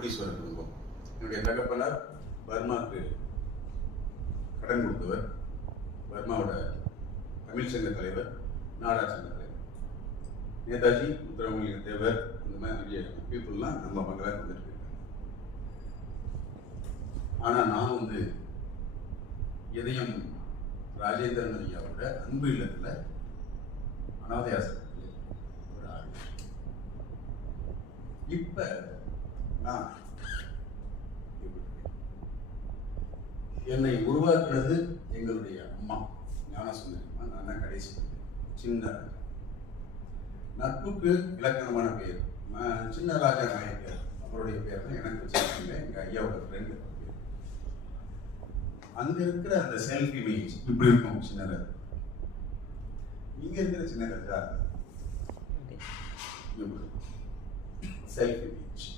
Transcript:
கோடீஸ்வரர் குடும்பம். என்னுடைய தகப்பனார் பர்மாவுக்கு கடன் கொடுத்தவர், பர்மாவோட தமிழ் சங்க தலைவர், நாடார் சங்க தலைவர். நேதாஜி, முத்துராமலிங்க தேவர், இந்த மாதிரி நிறைய பீப்புளெலாம் நம்ம பங்களாக்கு வந்துட்டு இருக்காங்க. ஆனால் நான் இதயம் ராஜேந்திரன் ஐயாவோட அன்பு இல்லத்தில் அனாதை ஆசிரமத்தில் ஒரு ஆள். இப்ப நான் என்னை உருவாக்குனது எங்களுடைய அம்மா ஞானசுந்தரிமா. நான் தான் கடைசி சின்ன நட்புக்கு இலக்கணமான பெயர் சின்ன ராஜா நாயக்கர். அவருடைய பேர் தான் எனக்கு வச்சிருக்காங்க, எங்க ஐயாவோட ஃப்ரெண்டு. அங்க இருக்கிற அந்த செல்ஃப் இமேஜ் இப்படி இருக்கும். சின்ன ராஜா, இங்க இருக்கிற சின்ன ராஜா செல்ஃப் இமேஜ்.